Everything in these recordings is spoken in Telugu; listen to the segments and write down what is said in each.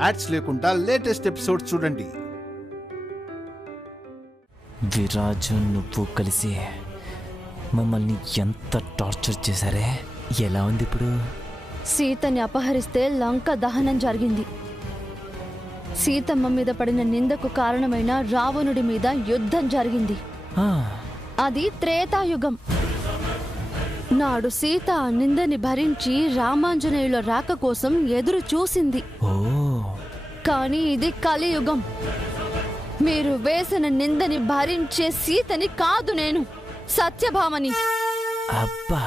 యాడ్స్ లేకుండా లేటెస్ట్ ఎపిసోడ్స్ చూడండి. విరాజు నువ్వు కలిసి మమ్మల్ని ఎంత టార్చర్ చేశారే. ఎలా ఉంది ఇప్పుడు? సీతని అపహరిస్తే లంక దహనం జరిగింది. సీతమ్మ మీద పడిన నిందకు కారణమైన రావణుడి మీద యుద్ధం జరిగింది. అది త్రేతాయుగం. నాడు సీత నిందని భరించి రామాంజనేయుల రాక కోసం ఎదురు చూసింది. కానీ ఇది కలియుగం. మీరు వేసిన నిందని భరించే సీతని కాదు, నేను సత్యభామని. అబ్బా,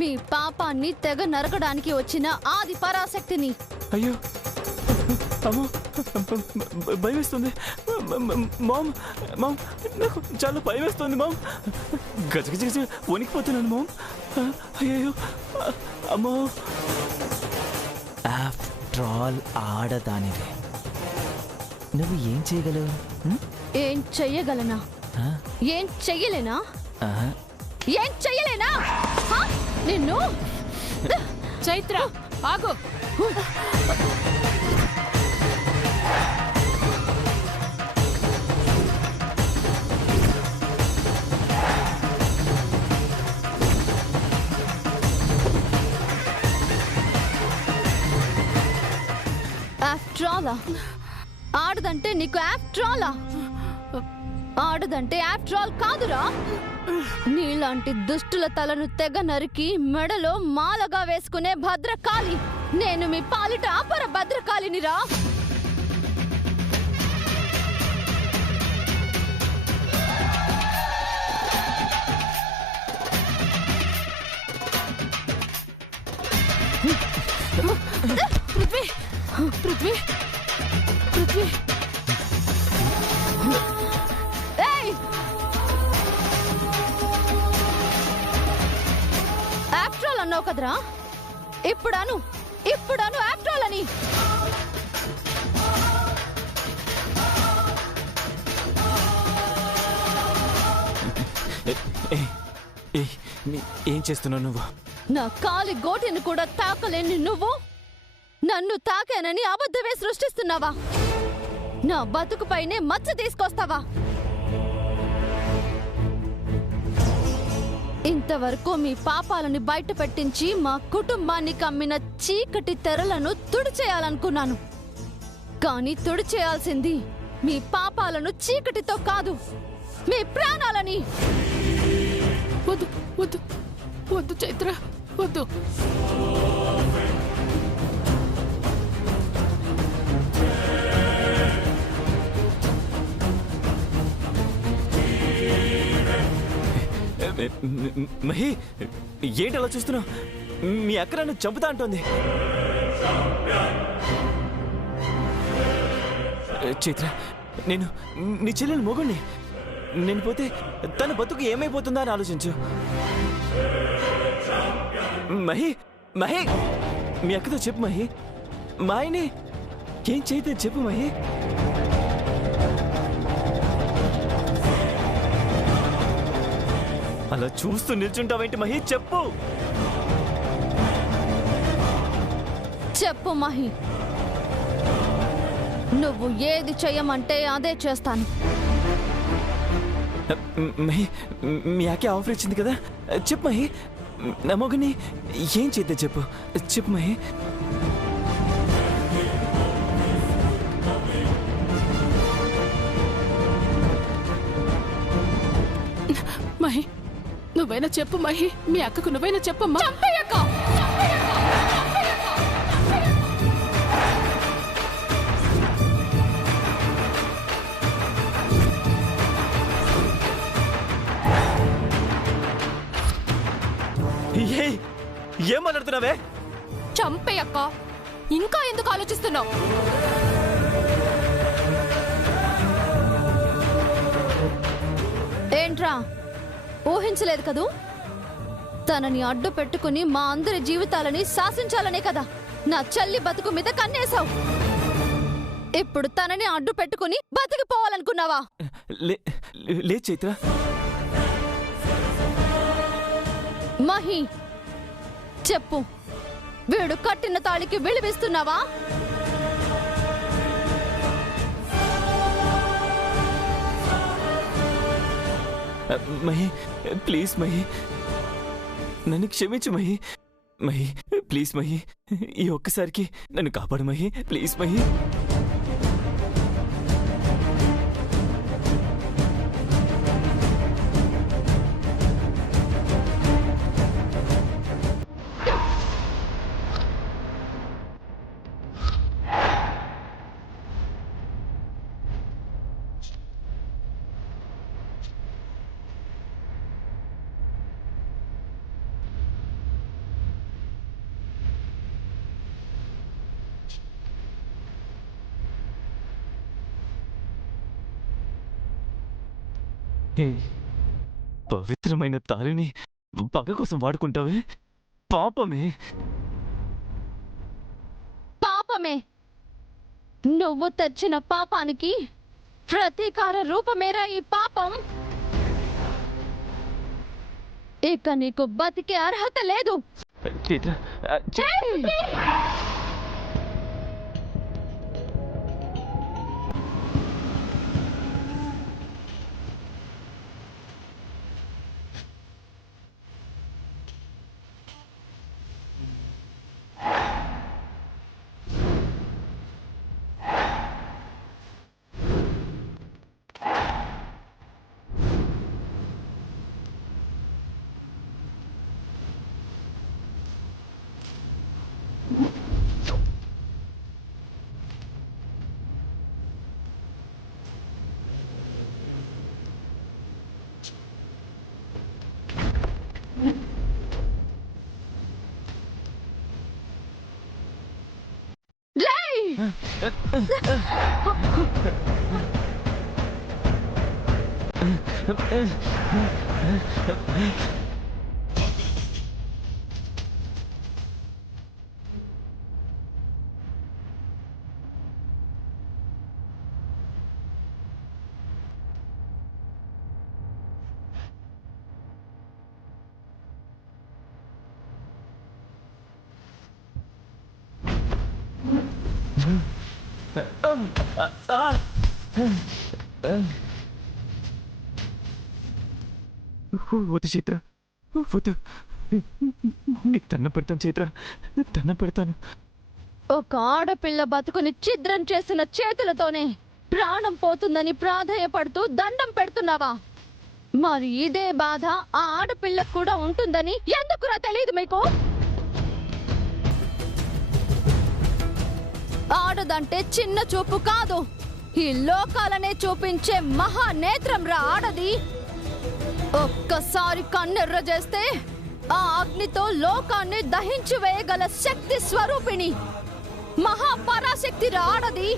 మీ పాపాన్ని తెగ నరకడానికి వచ్చిన ఆది పరాశక్తిని. అయ్యో అమ్మో, భయం వేస్తుంది మామ్. మామ్, నాకు చాలా భయం వేస్తుంది మామ్. గజగజ వణికిపోతున్నాను మామ్. అయ్యో అమ్మో. ఆఫ్టర్ ఆల్ ఆడదానివే, నువ్వు ఏం చేయగలవు? ఏం చెయ్యగలనా? ఏం చెయ్యలేనా? ఏం చెయ్యలేనా? నిన్ను చైత్ర ఆగు. ఆఫ్ట్రాలా? ఆడదంటే నీకు ఆఫ్ట్రాలా? ఆడదంటే ఆఫ్ట్రాల్ కాదురా. నీలాంటి దుష్టుల తలను తెగ నరికి మెడలో మాలగా వేసుకునే భద్రకాళి. నేను మీ పాలిట అపర భద్రకాళినిరా. పృథ్వీ, పృథ్వీ, పృథ్వీ. ఆఫ్ట్రాల్ అన్నావు కదరా, ఇప్పుడాను ఆఫ్ట్రాల్ అని. ఏం చేస్తున్నావు నువ్వు? నా కాలి గోటిని కూడా తాకలేని నువ్వు నన్ను తాకానని అబద్ధమే సృష్టిస్తున్నావా? నా బతుకు పైనే మచ్చ తీసుకొస్తావా? ఇంతవరకు మీ పాపాలని బయట పెట్టించి మా కుటుంబాన్ని కమ్మిన చీకటి తెరలను తుడిచేయాలనుకున్నాను. కానీ తుడిచేయాల్సింది మీ పాపాలను చీకటితో కాదు, మీ ప్రాణాలని. వద్దు వద్దు వద్దు చైత్ర, వద్దు. మహి, ఏంటి అలా చూస్తున్నావు? మీ అక్క నన్ను చంపుతా అంటోంది. చైత్ర, నేను నీ చెల్లెలు మొగుణ్ణి. నేను పోతే తన బతుకు ఏమైపోతుందా అని ఆలోచించు. మహి, మహి, మీ అక్కతో చెప్పు మహి. మా ఆయనే ఏం చేయతే చెప్పు మహి. అలా చూస్తూ నిల్చుంటావేంటి మహి? చెప్పు. చెప్పు మహి, నువ్వు ఏది చెయ్యమంటే అదే చేస్తాను. మహి, మీ అక్కే ఆఫర్ ఇచ్చింది కదా, చెప్పు మహి. నా మొగని ఏం చేద్దాం చెప్పు. చెప్పు మహి. మహి, నువ్వైనా చెప్పు మహి. మీ అక్కకు నువ్వైనా చెప్పమ్మా. ఏం మాట్లాడుతున్నావే? చంపేయక్క. ఇంకా ఎందుకు ఆలోచిస్తున్నావు? ఏంట్రా, ఊహించలేదు కదూ? తనని అడ్డు పెట్టుకుని మా అందరి జీవితాలని శాసించాలనే కదా నా చెల్లి బతుకు మీద కన్నేశావు. ఇప్పుడు తనని అడ్డు పెట్టుకుని బతికిపోవాలనుకున్నావా? లే చైత్ర. మహి, చెప్పు, వీడు కట్టిన తాళికి విలువిస్తున్నావా? మహి, ప్లీజ్ మహి, నన్ను క్షమించు మహి. మహి, ప్లీజ్ మహి, ఈ ఒక్కసారికి నన్ను కాపాడు మహి, ప్లీజ్ మహి. పవిత్రమైన తాళిని పగ కోసం వాడుకుంటావే, పాపమే. పాపమే. నువ్వు తెచ్చిన పాపానికి ప్రతీకార రూపమేరా ఈ పాపం. ఇక నీకు బతికే అర్హత లేదు. చైత్ర, వద్దు చైత్ర, వద్దు. నీకు దండం పెడతాను చైత్ర, దండం పెడతాను. ఒక ఆడపిల్ల బతుకుని ఛిద్రం చేసిన చేతులతోనే ప్రాణం పోతుందని ప్రాధేయపడుతూ దండం పెడుతున్నావా? మరి ఇదే బాధ ఆ ఆడపిల్లకు కూడా ఉంటుందని ఎందుకురా తెలియదు మీకు? ఆడదంటే చిన్న చూపు కాదు, ఈ లోకాలనే చూపించే మహానేత్రం రా ఆడది. ఒక్కసారి కన్నెర్ర చేస్తే ఆ అగ్నితో లోకాన్ని దహించి వేయగల శక్తి స్వరూపిణి, మహాపరాశక్తి రా ఆడది.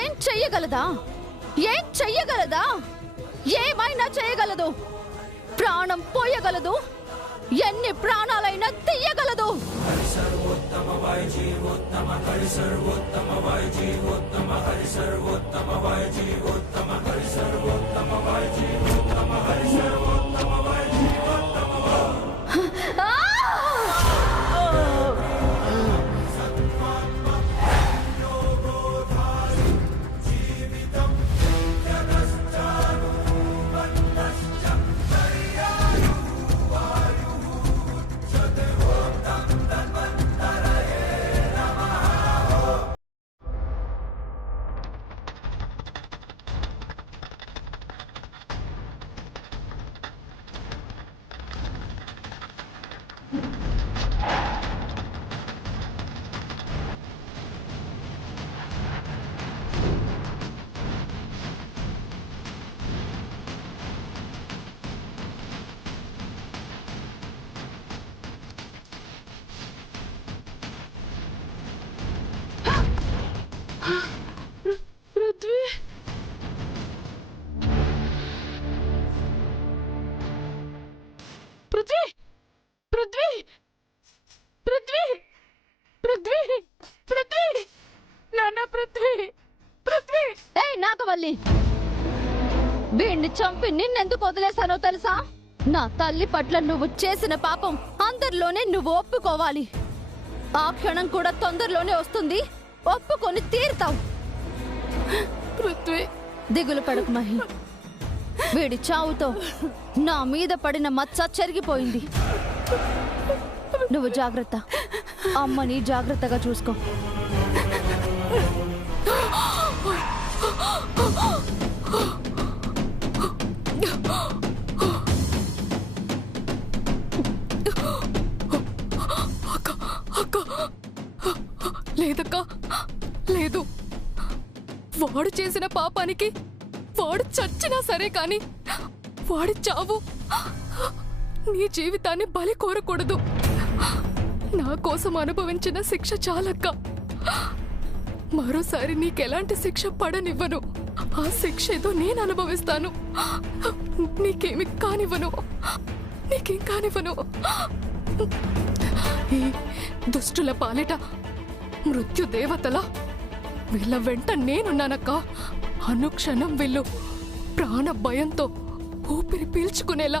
ఏం చెయ్యగలదా? ఏం చెయ్యగలదా? ఏమైనా చేయగలదు. ప్రాణం పోయగలదు, ఎన్ని ప్రాణాలైనా తీయగలదు. పృథ్వీ, పృథ్వీ, పృథ్వీ, పృథ్వీ, పృథ్వీ, పృథ్వీ, నాన్న పృథ్వీ, పృథ్వీ. ఏయ్ నాగవల్లి, వీణ్ణి చంపి నిన్నెందుకు వదిలేశానో తెలుసా? నా తల్లి పట్ల నువ్వు చేసిన పాపం అందరిలోనే నువ్వు ఒప్పుకోవాలి. ఆ క్షణం కూడా తొందరలోనే వస్తుంది, ఒప్పుకొని తీరుతావు. పృథ్వీ, దిగులు పడకు మహి. వీడి చావుతో నా మీద పడిన మచ్చ చెరిగిపోయింది. నువ్వు జాగ్రత్త. అమ్మని జాగ్రత్తగా చూసుకో. లేదక్కా, లేదు. వాడు చేసిన పాపానికి వాడు చచ్చినా సరే కాని వాడి చావు నీ జీవితాన్ని బలి కోరకూడదు. నా కోసం అనుభవించిన శిక్ష చాలక్క. మరోసారి నీకెలాంటి శిక్ష పడనివ్వను. ఆ శిక్ష ఏదో నేను అనుభవిస్తాను. నీకేమి కానివ్వను, నీకేం కానివ్వను. ఈ దుష్టుల పాలిట మృత్యు దేవతల వీళ్ళ వెంట నేనున్నానక్క. అనుక్షణం వీళ్ళు ప్రాణ భయంతో ఊపిరి పీల్చుకునేలా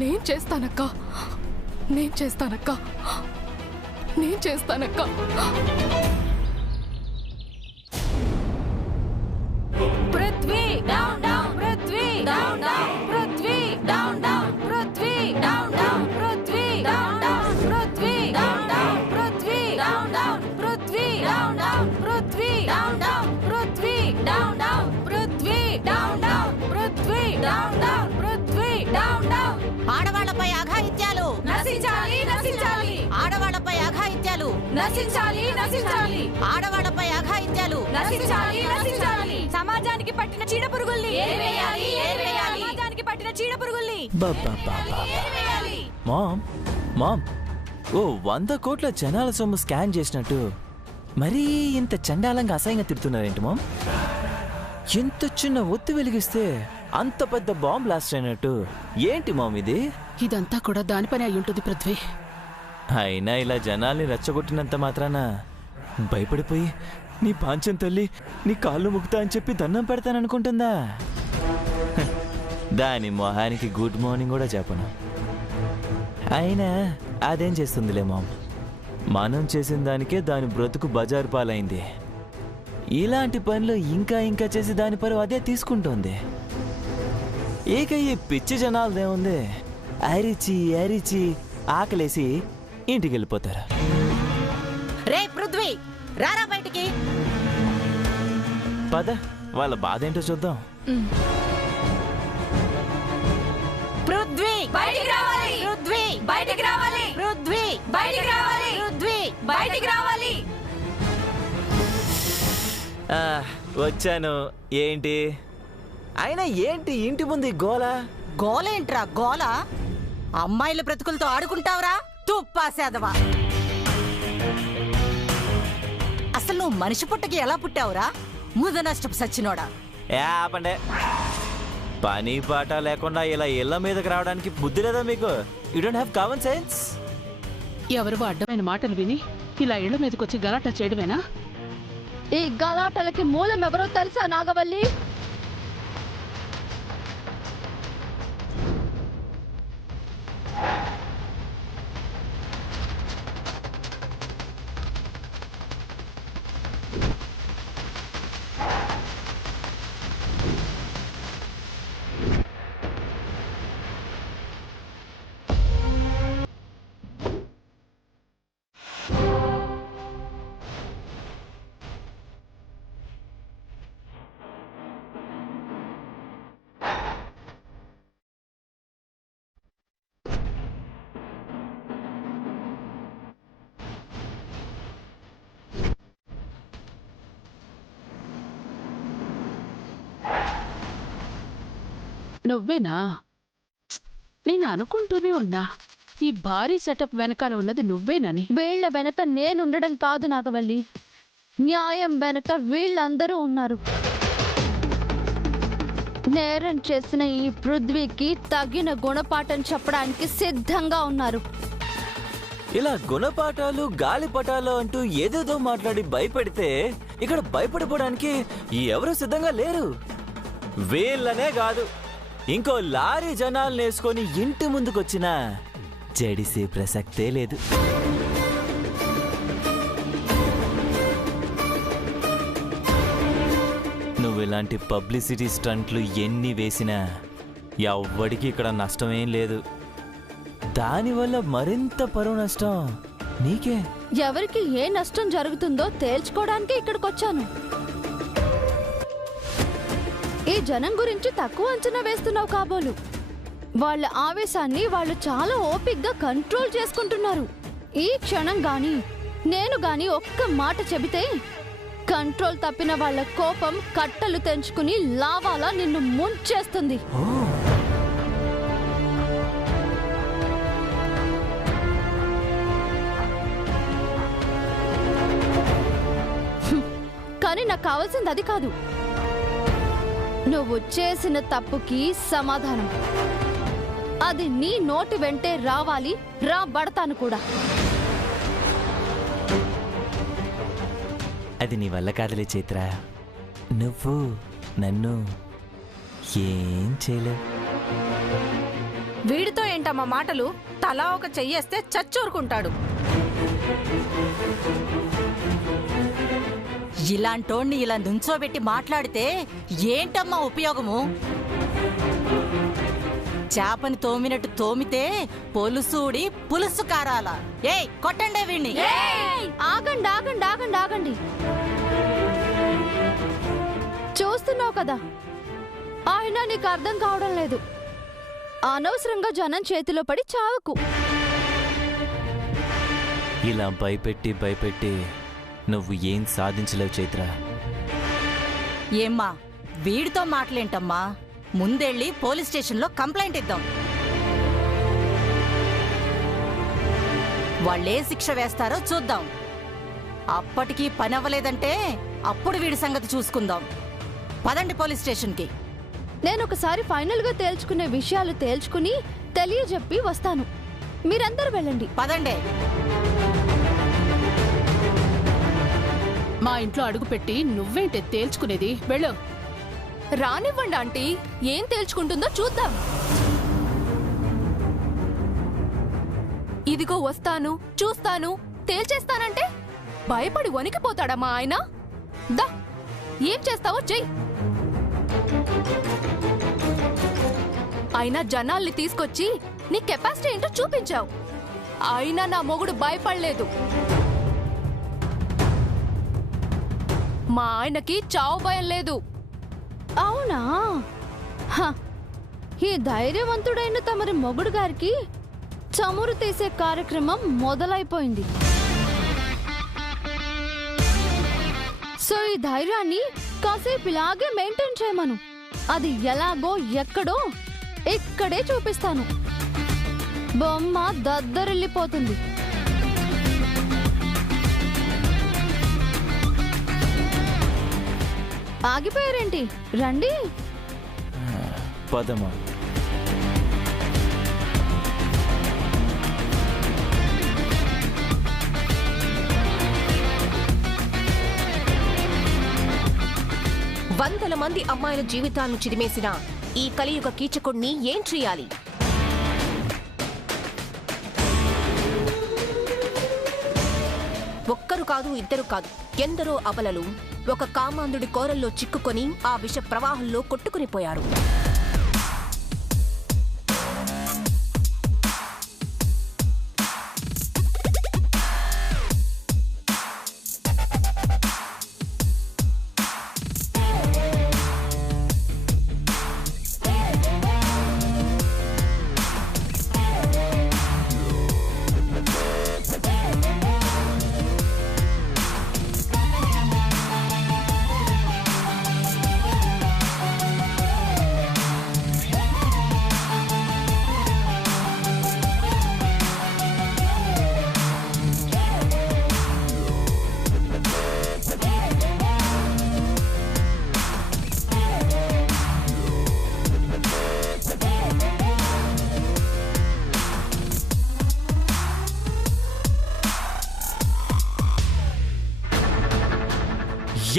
నేను చేస్తానక్క. Prithvi down down, Prithvi down down, Prithvi down down, Prithvi down down, Prithvi down down, Prithvi down down, Prithvi down down, Prithvi down down, Prithvi down down, Prithvi down down, Prithvi down down, Prithvi down down, Prithvi down down. ఆడవాళ్లపై అఘాయిత్యాలు నశించాలి, నశించాలి. ఆడవాళ్లపై అఘాయిత్యాలు నశించాలి, నశించాలి. ఆడవాళ్లపై అఘాయిత్యాలు నశించాలి, నశించాలి. సమాజానికి పట్టిన చీడ పురుగుల్ని ఏరివేయాలి, ఏరివేయాలి. సమాజానికి పట్టిన చీడ పురుగుల్ని ఏరివేయాలి. మామ్, ఓ 100 కోట్ల జనాల సొమ్ము స్కాన్ చేసినట్టు మరీ ఇంత చండాలంగా అసహ్యంగా తిడుతున్నారేంటి మామ్? ఎంత చిన్న ఒత్తి వెలిగిస్తే అంత పెద్ద బాంబ్ బ్లాస్ట్ అయినట్టు ఏంటి మామ్ ఇది? ఇదంతా కూడా దాని పని అయి ఉంటుంది పృథ్వీ. అయినా ఇలా జనాల్ని రెచ్చగొట్టినంత మాత్రాన భయపడిపోయి నీ పాంచం తల్లి నీ కాళ్ళు ముక్తా అని చెప్పి దండం పెడతాననుకుంటుందా? దాని మొహానికి గుడ్ మార్నింగ్ కూడా చెప్పను. అయినా అదేం చేస్తుందిలే మామ్, మనం చేసిన దానికే దాని బ్రతుకు బజారు పాలైంది. ఇలాంటి పనులు ఇంకా ఇంకా చేసి దాని పరువు అదే తీసుకుంటోంది. ఇక ఈ పిచ్చి జనాలదేముంది, అరిచి అరిచి ఆకలేసి ఇంటికి వెళ్ళిపోతారు. రే పృథ్వీ, రారా బయటికి. పద, వాళ్ళ బాధ ఏంటో చూద్దాం. పృథ్వీ బయటికి రావాలి, పృథ్వీ బయటికి రావాలి, పృథ్వీ బయటికి రావాలి, పృథ్వీ బయటికి రావాలి. వచ్చాను. ఏంటి అయినా ఏంటి ఇంటి ముందు ఈ గోల? గోలేంట్రా గోల? అమ్మాయిల బ్రతుకులతో ఆడుకుంటావురా తుప్పాసేదవా? అసలు నువ్వు మనిషి పుట్టకి ఎలా పుట్టావురా ముద నష్టపు సచ్చినోడా? ఆపండే. పని పాట లేకుండా ఇలా ఇళ్ల మీదకి రావడానికి బుద్ధి లేదా మీకు? You don't have common sense. ఎవరివో అడ్డమైన మాటలు విని ఇలా ఇళ్ల మీదకి వచ్చి గలాటా చేయడమేనా? ఈ గలాటలకి మూలం ఎవరో తెలుసా నాగవల్లి? నువ్వేనా? నేను అనుకుంటూనే ఉన్నా ఈ భారీ సెటప్ వెనకాల ఉన్నది నువ్వేనని. వీళ్ల వెనక నేనుండడం కాదు నాగవల్లి, న్యాయం వెనక వీళ్ళందరూ ఉన్నారు. నేరం చేసిన ఈ పృథ్వీకి తగిన గుణపాఠం చెప్పడానికి సిద్ధంగా ఉన్నారు. ఇలా గుణపాఠాలు గాలిపటాలు అంటూ ఏదేదో మాట్లాడి భయపెడితే ఇక్కడ భయపడిపోవడానికి ఎవరు సిద్ధంగా లేరు. వీళ్ళనే కాదు, ఇంకో లారీ జనాలు వేసుకొని ఇంటి ముందుకొచ్చినా జడిసే ప్రసక్తే లేదు. నువ్వు ఇలాంటి పబ్లిసిటీ స్టంట్లు ఎన్ని వేసినా ఎవ్వడికి ఇక్కడ నష్టమేం లేదు. దానివల్ల మరింత పరువు నష్టం నీకే. ఎవరికి ఏ నష్టం జరుగుతుందో తేల్చుకోవడానికి ఇక్కడికొచ్చాను. ఈ జనం గురించి తక్కువ అంచనా వేస్తున్నావు కాబోలు. వాళ్ళ ఆవేశాన్ని వాళ్ళు చాలా ఓపిగ్గా కంట్రోల్ చేసుకుంటున్నారు. ఈ క్షణం గాని నేను గాని ఒక్క మాట చెబితే కంట్రోల్ తప్పిన వాళ్ళ కోపం కట్టలు తెంచుకుని లావాలా నిన్ను ముంచేస్తుంది. కానీ నాకు కావాల్సింది అది కాదు. నువ్వు చేసిన తప్పుకి సమాధానం. అది నీ నోటి వెంటే రావాలి, రాబడతాను కూడా. అది నీ వల్ల కాదులే చైత్ర. నువ్వు నన్ను ఏం చేయలేవు. వీడితో ఏంటమ్మా మాటలు? తలా ఒక చెయ్యేస్తే చచ్చూరుకుంటాడు. ఇలాంటోణ్ణి ఇలా నుంచోబెట్టి మాట్లాడితే ఏంటమ్మా ఉపయోగము? చేపని తోమినట్టు తోమితే పొలుసూడి పులుసు కారాల. ఏయ్ కొట్టండే వీణ్ణి. ఆగండి ఆగండి ఆగండి ఆగండి. చూస్తున్నావు కదా, ఆయన నీకు అర్థం కావడం లేదు. అనవసరంగా జనం చేతిలో పడి చావుకు. ఇలా భయపెట్టి నువ్వు ఏం సాధించలేవు చైత్ర. ఏమ్మా వీడితో మాటలేంటమ్మా? ముందెళ్ళి పోలీస్ స్టేషన్లో కంప్లైంట్ ఇద్దాం. వాళ్ళే శిక్ష వేస్తారో చూద్దాం. అప్పటికీ పని అవ్వలేదంటే అప్పుడు వీడి సంగతి చూసుకుందాం. పదండి పోలీస్ స్టేషన్కి. నేను ఒకసారి ఫైనల్ గా తేల్చుకునే విషయాలు తేల్చుకుని తెలియజెప్పి వస్తాను. మీరందరూ వెళ్ళండి. పదండే. మా ఇంట్లో అడుగుపెట్టి నువ్వేంటే తేల్చుకునేది? వెళ్ళు. రానివ్వండి ఆంటీ, ఏం తేల్చుకుంటుందో చూద్దాం. ఇదిగో వస్తాను, చూస్తాను, తేల్చేస్తానంటే భయపడి వణికిపోతాడా మా ఆయన? దా, ఏం చేస్తావో చెయ్యి. అయినా జనాల్ని తీసుకొచ్చి నీ కెపాసిటీ ఏంటో చూపించావు. అయినా నా మొగుడు భయపడలేదు. మా ఆయనకి చావు భయం లేదు. అవునా? హ, ఈ ధైర్యవంతుడైన తమరి మొగుడు గారికి చమురు తీసే కార్యక్రమం మొదలైపోయింది. సో ఈ ధైర్యాన్ని కాసేపు ఇలాగే మెయింటైన్ చేయమను. అది ఎలాగో ఎక్కడో ఇక్కడే చూపిస్తాను. బొమ్మ దద్దరిల్లిపోతుంది. ఆగిపోయారేంటి? రండి. పదమా. వందల మంది అమ్మాయిల జీవితాలను చిదిమేసిన ఈ కలియుగ కీచకుడిని ఏం చేయాలి? ఒక్కరు కాదు, ఇద్దరు కాదు, ఎందరో అబలలు ఒక కామాంధుడి కోరల్లో చిక్కుకొని ఆ విష ప్రవాహంలో కొట్టుకునిపోయారు.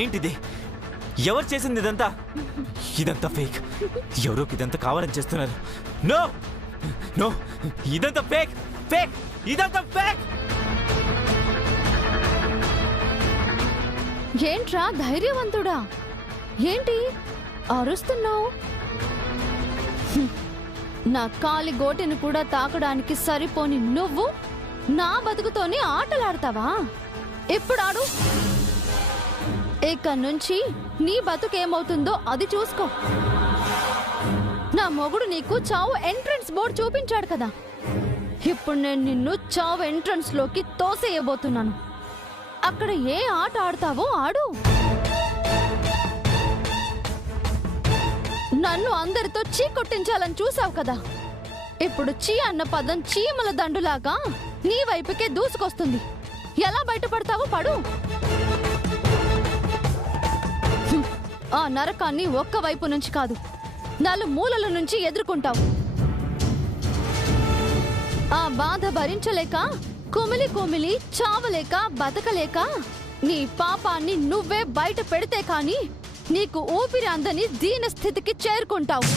ఏంటిది? ఎవరు చేసింది ఇదంతా? ఇదంతా ఫేక్. ఎవరోకి ఇదంతా కావాలని చేస్తున్నారు. నో నో, ఇదంతా ఫేక్ ఫేక్, ఇదంతా ఫేక్. ఏంట్రా ధైర్యవంతుడా? ఏంటి అరుస్తున్నావు? నా కాలి గోటిని కూడా తాకడానికి సరిపోని నువ్వు నా బతుకుతోని ఆటలాడతావా? ఇప్పుడు ఆడు. ఇక నుంచి నీ బతుకేమవుతుందో అది చూసుకో. నా మొగుడు నీకు చావు ఎంట్రన్స్ బోర్డు చూపించాడు కదా, ఇప్పుడు నేను నిన్ను చావు ఎంట్రన్స్ లోకి తోసేయబోతున్నాను. అక్కడ ఏ ఆట ఆడతావో ఆడు. నన్ను అందరితో చీ కొట్టించాలని చూసావు కదా, ఇప్పుడు చీ అన్న పదం చీమల దండులాగా నీ వైపుకే దూసుకొస్తుంది. ఎలా బయటపడతావో పడు. ఆ నరకాన్ని ఒక్క వైపు నుంచి కాదు, నలుమూలల నుంచి ఎదుర్కొంటావు. ఆ బాధ భరించలేక కుమిలి కుమిలి చావలేక బతకలేక నీ పాపాన్ని నువ్వే బయట పెడితే కాని నీకు ఊపిరి అందని దీన స్థితికి చేరుకుంటావు.